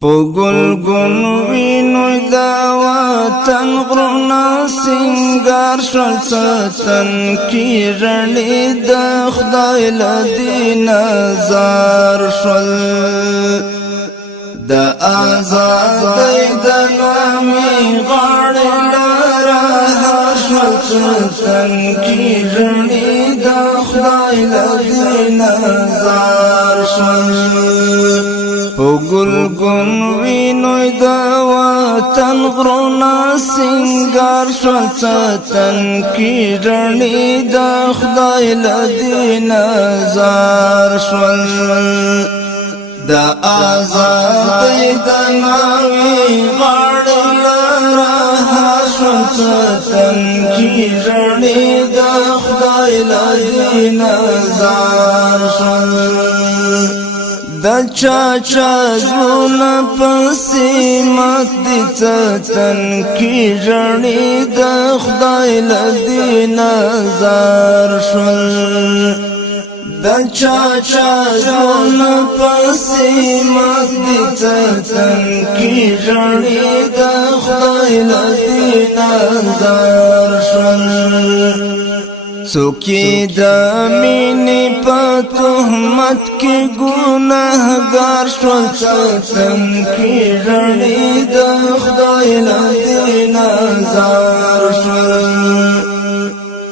پگل گنوینوی دا وطن غرونا سنگار شل ستن کی رنی دا خدای لدین زار شل دا آزادی دا نامی غاڑی لارا شل ستن کی رنی دا خدای لدین زار شل پگل گنوینوی دا وطن غرونا سنگار شل ستن کی رنی دا خدای لدین زار شل دا آزادی دا ناوی غاڑی لارا شل ستن کی رنی دا خدای لدین زار شل دا چاچا زونا پسی مات دی تن کی رنی دا خدای لدین زار شل دا چاچا زونا پسی مات دی تن کی رنی دا خدای لدین زار شل سوکی دا مینی پا تهمت کی گناهگار شل ستن کی رنی دا خدای لدین زار شل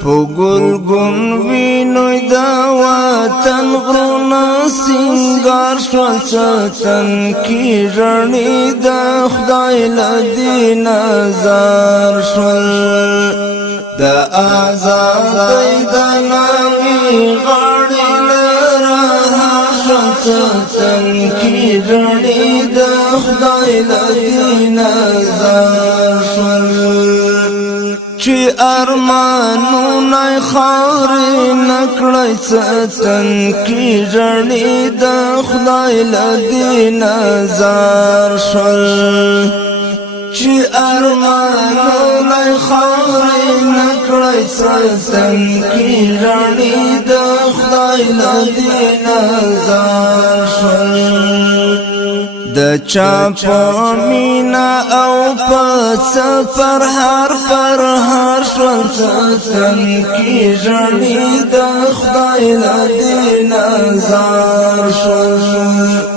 پگل گنوینوی دا وطن غرونا سنگار شل ستن کی رنی دا خدای لدین زار شل دا آزادی دا نامی غاڑی لارا شل ستن کی رنی دا خدای لدین زار شل چی ارمانو نای خاوری نکڑی ستن کی رنی دا خدای لدین زار شل چی ارمانو نای خاوری نکڑی ستن کی رنی دا خدای لدین زار شل دا چاپا مینا او پس پر هر شل ستن کی رنی دا خدای لدین زار شل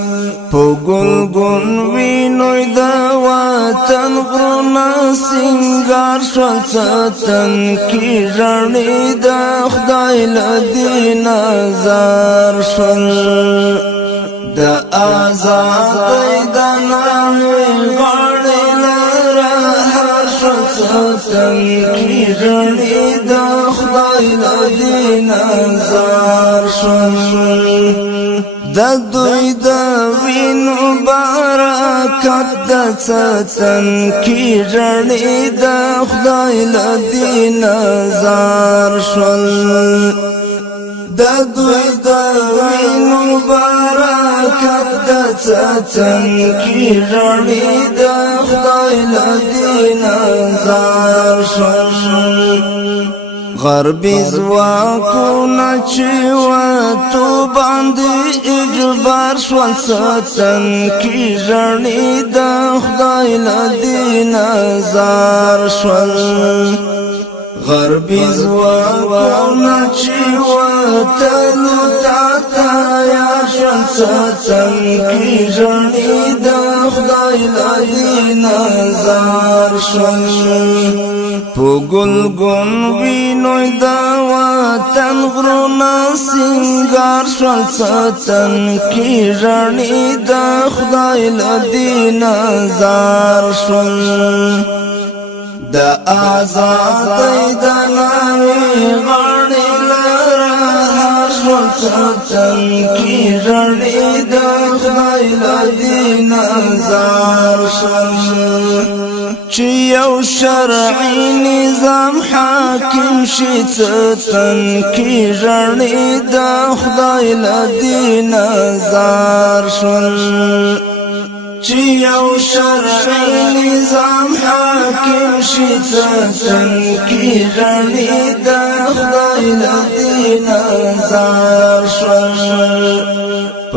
پگل گنوینوی دا وطن غرونا سنگار شل ستن کی رنی دا خدای لدین زار شل دا آزادی دا نامی غاڑی لارا شل ستن کی رنی دا خدای لدین زار شل دا دوی دا وینو برکت دا ستن کی رنی دا خدای لدین زار شل دا دوی دا وینو برکت دا ستن کی رنی دا خدای لدین زار شل غربی زواکونا چی و تو باندی اجبار شل ستن کی رنی دا خدای لدین زار شل غربی زواکونا چی و تلو تاتا یا شل ستن کی رنی دا خدای لدین زار شل پگل گنوینوی دا وطن غرونا سنگار شل ستن کی رنی دا خدای لدین زار شل دا آزادی دا نامی غاڑی لارا شل ستن کی رنی دا خدای لدین زار شل چی یو شرعی نظام حاکم شی ستن کی رنی دا خدای لدین زار شل چی یو شرعی نظام حاکم شی ستن کی رنی دا خدای لدین زار شل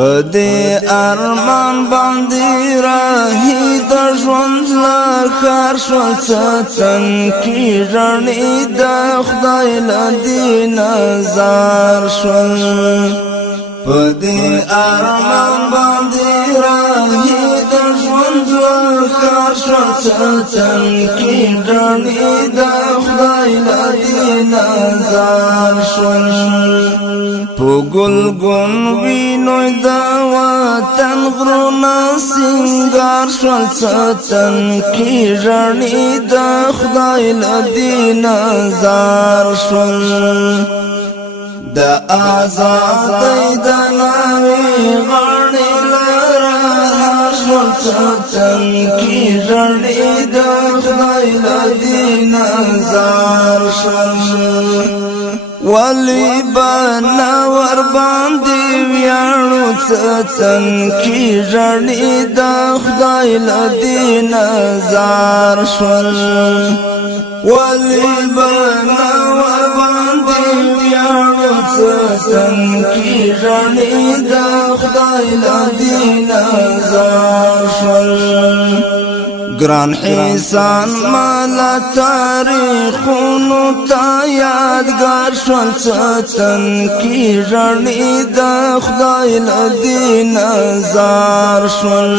پدې ارمان باندې راهي د ژوند لخر شول ستن کی رڼې د خدای لدی نظر شول پدې ارمان باندې راهي د ژوند لخر شول ستن کی رڼې د خدای لدی نظر شول پګل ګون وینو د وطن غرونه سنگار شول ستن کی رڼې د خدای لدی نظر شول د آزادۍ د ناوې غاړې لره هر شول ستن کی رڼې د خدای لدی نظر شول ولی بنا ور باندې ویاړو ستن کی رڼې د خدای لدی نظر شول ولی بنا ور باندې ویاړو ستن کی رڼې د خدای لدی نظر شول گران حسان مالا تاریخونو تا یادگار شول ستن کی رڼې د خدای لدی نظر شول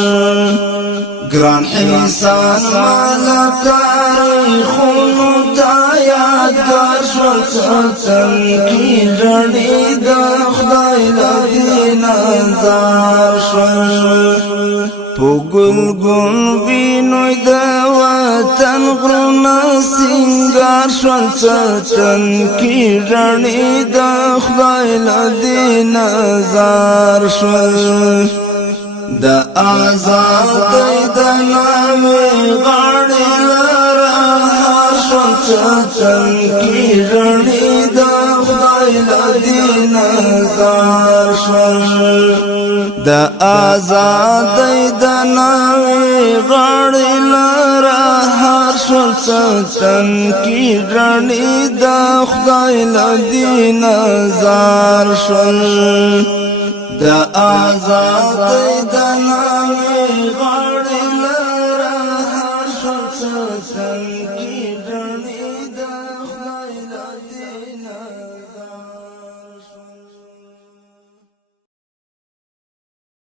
گران حسان مالا تاریخونو تا یادگار شول ستن کی رڼې د خدای لدی نظر شول پګل ګون وینو د وطن غرونه سنگار شول ستن کی رڼې د خدای لدی نظر شول د آزادۍ د ناوې غاړې لره هر شول ستن کی رڼې د خدای لدی نظر شول د آزادۍ د ناوې غاړې لره هر شول ستن کی رڼې د خدای لدی نظر شول د آزادۍ د ناوې غاړې لره هر شول ستن کی